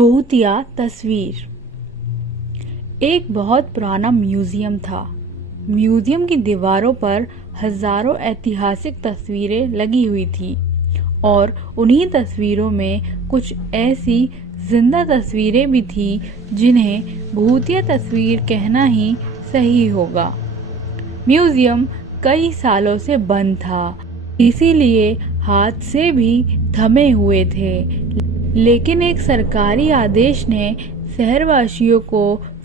भूतिया तस्वीर। एक बहुत पुराना म्यूजियम था। म्यूजियम की दीवारों पर हजारों ऐतिहासिक तस्वीरें लगी हुई थी और उन्हीं तस्वीरों में कुछ ऐसी जिंदा तस्वीरें भी थी जिन्हें भूतिया तस्वीर कहना ही सही होगा। म्यूजियम कई सालों से बंद था, इसीलिए हाथ से भी थमे हुए थे। लेकिन एक सरकारी आदेश ने शहरवासियों को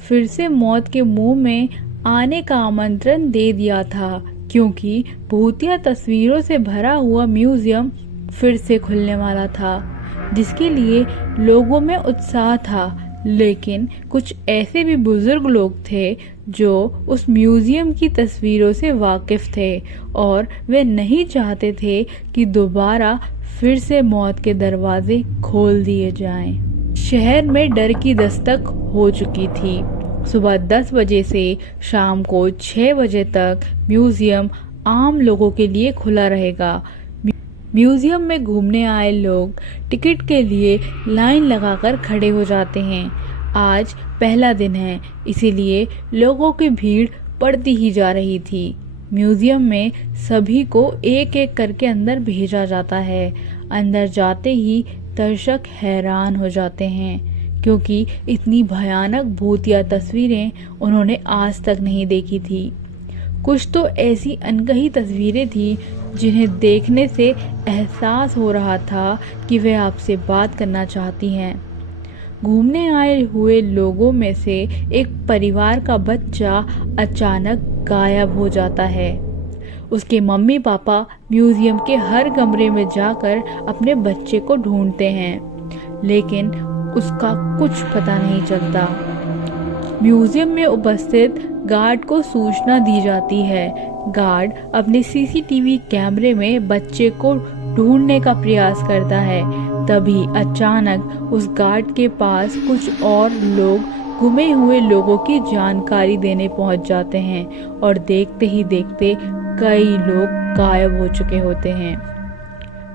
फिर से मौत के मुंह में आने का आमंत्रण दे दिया था, क्योंकि भूतिया तस्वीरों से भरा हुआ म्यूजियम फिर से खुलने वाला था, जिसके लिए लोगों में उत्साह था। लेकिन कुछ ऐसे भी बुजुर्ग लोग थे जो उस म्यूजियम की तस्वीरों से वाकिफ थे और वे नहीं चाहते थे कि दोबारा फिर से मौत के दरवाजे खोल दिए जाएं। शहर में डर की दस्तक हो चुकी थी। सुबह 10 बजे से शाम को 6 बजे तक म्यूजियम आम लोगों के लिए खुला रहेगा। म्यूजियम में घूमने आए लोग टिकट के लिए लाइन लगाकर खड़े हो जाते हैं। आज पहला दिन है, इसीलिए लोगों की भीड़ बढ़ती ही जा रही थी। म्यूजियम में सभी को एक एक करके अंदर भेजा जाता है। अंदर जाते ही दर्शक हैरान हो जाते हैं, क्योंकि इतनी भयानक भूतिया तस्वीरें उन्होंने आज तक नहीं देखी थी। कुछ तो ऐसी अनकही तस्वीरें थी जिन्हें देखने से एहसास हो रहा था कि वे आपसे बात करना चाहती हैं। घूमने आए हुए लोगों में से एक परिवार का बच्चा अचानक गायब हो जाता है। उसके मम्मी पापा म्यूजियम के हर कमरे में जाकर अपने बच्चे को ढूंढते हैं, लेकिन उसका कुछ पता नहीं चलता। म्यूजियम में उपस्थित गार्ड को सूचना दी जाती है। गार्ड अपने सीसीटीवी कैमरे में बच्चे को ढूंढने का प्रयास करता है। तभी अचानक उस गार्ड के पास कुछ और लोग गुमे हुए लोगों की जानकारी देने पहुंच जाते हैं और देखते ही देखते कई लोग गायब हो चुके होते हैं।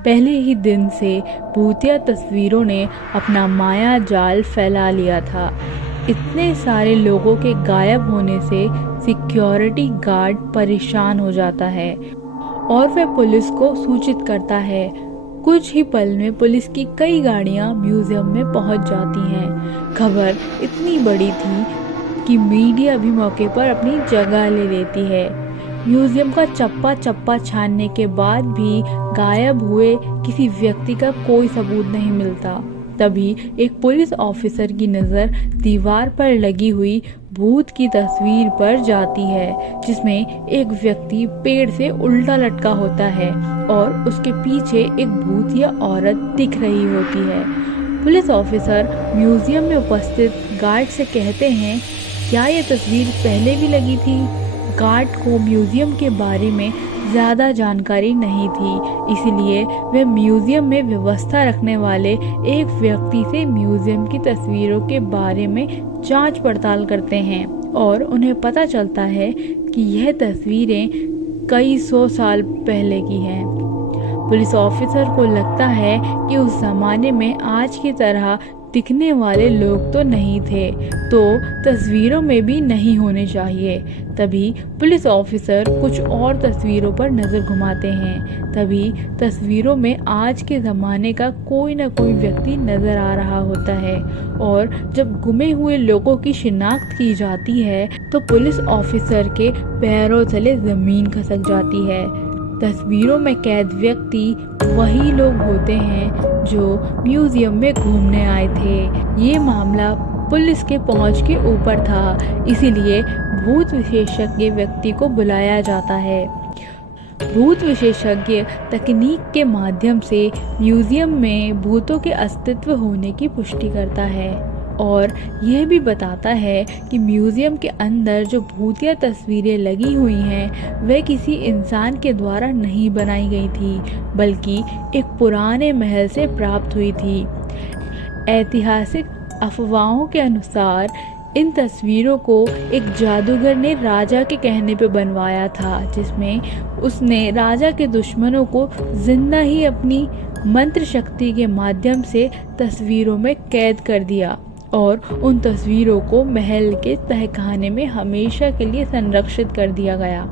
पहले ही दिन से भूतिया तस्वीरों ने अपना माया जाल फैला लिया था। इतने सारे लोगों के गायब होने से सिक्योरिटी गार्ड परेशान हो जाता है और वह पुलिस को सूचित करता है। कुछ ही पल में पुलिस की कई गाड़ियां म्यूजियम में पहुंच जाती हैं। खबर इतनी बड़ी थी कि मीडिया भी मौके पर अपनी जगह ले लेती है। म्यूजियम का चप्पा चप्पा छानने के बाद भी गायब हुए किसी व्यक्ति का कोई सबूत नहीं मिलता। तभी एक पुलिस ऑफिसर की नज़र दीवार पर लगी हुई भूत की तस्वीर पर जाती है, जिसमें एक व्यक्ति पेड़ से उल्टा लटका होता है और उसके पीछे एक भूतिया औरत दिख रही होती है। पुलिस ऑफिसर म्यूजियम में उपस्थित गार्ड से कहते हैं, क्या ये तस्वीर पहले भी लगी थी? गार्ड को म्यूजियम के बारे में ज़्यादा जानकारी नहीं थी, इसीलिए वे म्यूजियम में व्यवस्था रखने वाले एक व्यक्ति से म्यूजियम की तस्वीरों के बारे में जांच पड़ताल करते हैं और उन्हें पता चलता है कि यह तस्वीरें कई 100 साल पहले की हैं। पुलिस ऑफिसर को लगता है कि उस जमाने में आज की तरह दिखने वाले लोग तो नहीं थे, तो तस्वीरों में भी नहीं होने चाहिए। तभी पुलिस ऑफिसर कुछ और तस्वीरों पर नज़र घुमाते हैं। तभी तस्वीरों में आज के ज़माने का कोई ना कोई व्यक्ति नज़र आ रहा होता है और जब गुमे हुए लोगों की शिनाख्त की जाती है तो पुलिस ऑफिसर के पैरों तले ज़मीन खसक जाती है। तस्वीरों में कैद व्यक्ति वही लोग होते हैं जो म्यूजियम में घूमने आए थे। ये मामला पुलिस के पहुंच के ऊपर था, इसीलिए भूत विशेषज्ञ व्यक्ति को बुलाया जाता है। भूत विशेषज्ञ तकनीक के माध्यम से म्यूजियम में भूतों के अस्तित्व होने की पुष्टि करता है और यह भी बताता है कि म्यूजियम के अंदर जो भूतिया तस्वीरें लगी हुई हैं वह किसी इंसान के द्वारा नहीं बनाई गई थी, बल्कि एक पुराने महल से प्राप्त हुई थी। ऐतिहासिक अफवाहों के अनुसार इन तस्वीरों को एक जादूगर ने राजा के कहने पे बनवाया था, जिसमें उसने राजा के दुश्मनों को जिंदा ही अपनी मंत्र शक्ति के माध्यम से तस्वीरों में कैद कर दिया और उन तस्वीरों को महल के तहखाने में हमेशा के लिए संरक्षित कर दिया गया।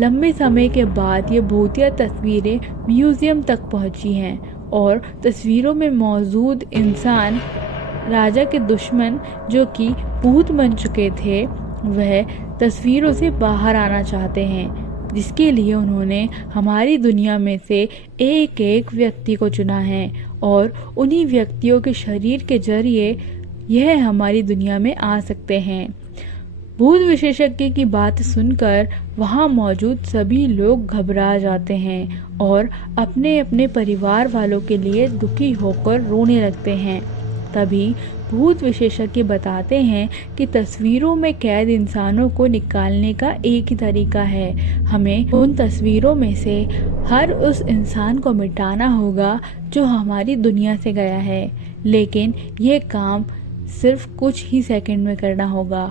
लंबे समय के बाद ये भूतिया तस्वीरें म्यूजियम तक पहुंची हैं और तस्वीरों में मौजूद इंसान राजा के दुश्मन जो कि भूत बन चुके थे, वह तस्वीरों से बाहर आना चाहते हैं, जिसके लिए उन्होंने हमारी दुनिया में से एक एक व्यक्ति को चुना है और उन्हीं व्यक्तियों के शरीर के जरिए यह हमारी दुनिया में आ सकते हैं। भूत विशेषज्ञ की बात सुनकर वहां मौजूद सभी लोग घबरा जाते हैं और अपने अपने परिवार वालों के लिए दुखी होकर रोने लगते हैं। तभी भूत विशेषज्ञ बताते हैं कि तस्वीरों में कैद इंसानों को निकालने का एक ही तरीका है। हमें उन तस्वीरों में से हर उस इंसान को मिटाना होगा जो हमारी दुनिया से गया है, लेकिन यह काम सिर्फ कुछ ही सेकंड में करना होगा।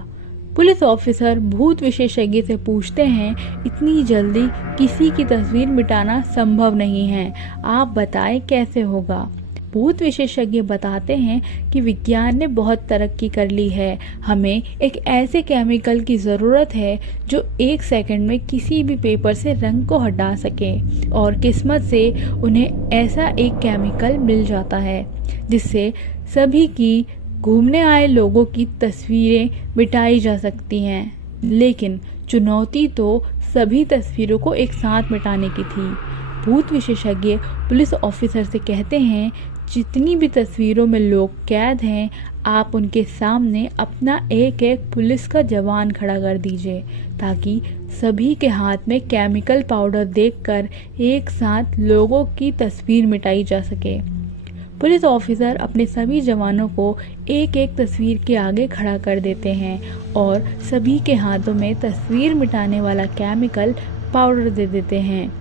पुलिस ऑफिसर भूत विशेषज्ञ से पूछते हैं, इतनी जल्दी किसी की तस्वीर मिटाना संभव नहीं है, आप बताएं कैसे होगा। भूत विशेषज्ञ बताते हैं कि विज्ञान ने बहुत तरक्की कर ली है, हमें एक ऐसे केमिकल की ज़रूरत है जो 1 सेकंड में किसी भी पेपर से रंग को हटा सके और किस्मत से उन्हें ऐसा एक केमिकल मिल जाता है जिससे सभी की घूमने आए लोगों की तस्वीरें मिटाई जा सकती हैं। लेकिन चुनौती तो सभी तस्वीरों को एक साथ मिटाने की थी। भूत विशेषज्ञ पुलिस ऑफिसर से कहते हैं, जितनी भी तस्वीरों में लोग कैद हैं, आप उनके सामने अपना एक एक पुलिस का जवान खड़ा कर दीजिए ताकि सभी के हाथ में केमिकल पाउडर देखकर एक साथ लोगों की तस्वीर मिटाई जा सके। पुलिस ऑफिसर अपने सभी जवानों को एक एक तस्वीर के आगे खड़ा कर देते हैं और सभी के हाथों में तस्वीर मिटाने वाला केमिकल पाउडर दे देते हैं।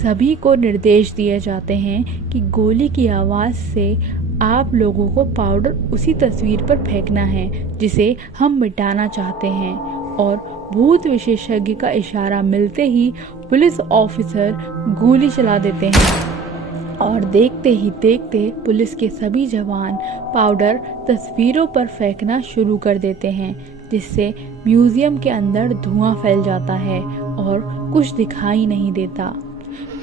सभी को निर्देश दिए जाते हैं कि गोली की आवाज़ से आप लोगों को पाउडर उसी तस्वीर पर फेंकना है जिसे हम मिटाना चाहते हैं। और भूत विशेषज्ञ का इशारा मिलते ही पुलिस ऑफिसर गोली चला देते हैं और देखते ही देखते पुलिस के सभी जवान पाउडर तस्वीरों पर फेंकना शुरू कर देते हैं, जिससे म्यूजियम के अंदर धुआं फैल जाता है और कुछ दिखाई नहीं देता।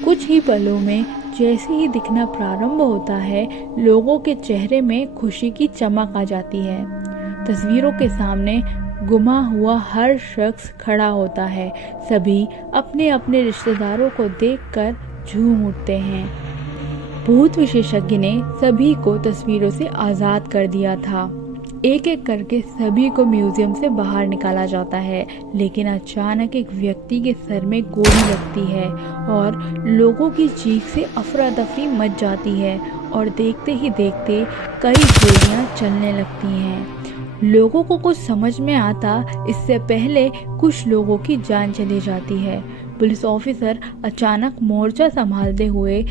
कुछ ही पलों में जैसे ही दिखना प्रारंभ होता है, लोगों के चेहरे में खुशी की चमक आ जाती है। तस्वीरों के सामने गुमा हुआ हर शख्स खड़ा होता है। सभी अपने अपने रिश्तेदारों को देखकर झूम उठते हैं। भूत विशेषज्ञ ने सभी को तस्वीरों से आज़ाद कर दिया था। एक एक करके सभी को म्यूजियम से बाहर निकाला जाता है, लेकिन अचानक एक व्यक्ति के सर में गोली लगती है और लोगों की चीख से अफरा तफरी मच जाती है और देखते ही देखते कई गोलियां चलने लगती हैं। लोगों को कुछ समझ में आता इससे पहले कुछ लोगों की जान चली जाती है। पुलिस ऑफिसर अचानक मोर्चा संभालते हुए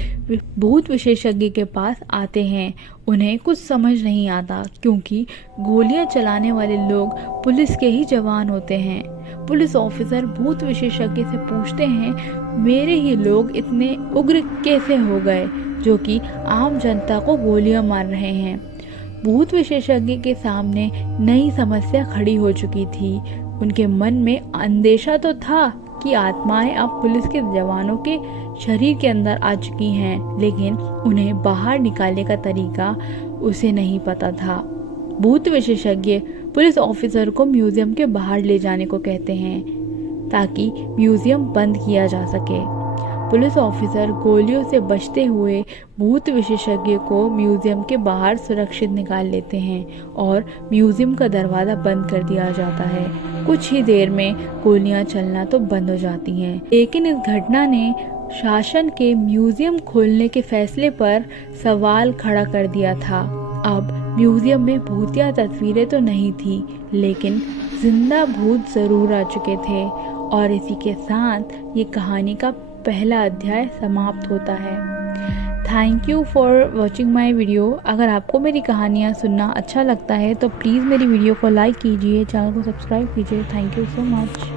भूत विशेषज्ञ के पास आते हैं। उन्हें कुछ समझ नहीं आता क्योंकि गोलियां चलाने वाले लोग पुलिस के ही जवान होते हैं। पुलिस ऑफिसर भूत विशेषज्ञ से पूछते हैं, मेरे ही लोग इतने उग्र कैसे हो गए जो कि आम जनता को गोलियां मार रहे हैं। भूत विशेषज्ञ के सामने नई समस्या खड़ी हो चुकी थी। उनके मन में अंदेशा तो था कि आत्माएं अब पुलिस के जवानों के शरीर के अंदर आ चुकी हैं, लेकिन उन्हें बाहर निकालने का तरीका उसे नहीं पता था। भूत विशेषज्ञ पुलिस ऑफिसर को म्यूजियम के बाहर ले जाने को कहते हैं ताकि म्यूजियम बंद किया जा सके। पुलिस ऑफिसर गोलियों से बचते हुए भूत विशेषज्ञ को म्यूजियम के बाहर सुरक्षित निकाल लेते हैं और म्यूजियम का दरवाज़ा बंद कर दिया जाता है। कुछ ही देर में गोलियां चलना तो बंद हो जाती हैं, लेकिन इस घटना ने शासन के म्यूजियम खोलने के फैसले पर सवाल खड़ा कर दिया था। अब म्यूजियम में भूतिया तस्वीरें तो नहीं थी, लेकिन जिंदा भूत जरूर आ चुके थे। और इसी के साथ ये कहानी का पहला अध्याय समाप्त होता है। Thank you for watching my video. अगर आपको मेरी कहानियाँ सुनना अच्छा लगता है तो प्लीज़ मेरी वीडियो को लाइक कीजिए, चैनल को सब्सक्राइब कीजिए। Thank you so much.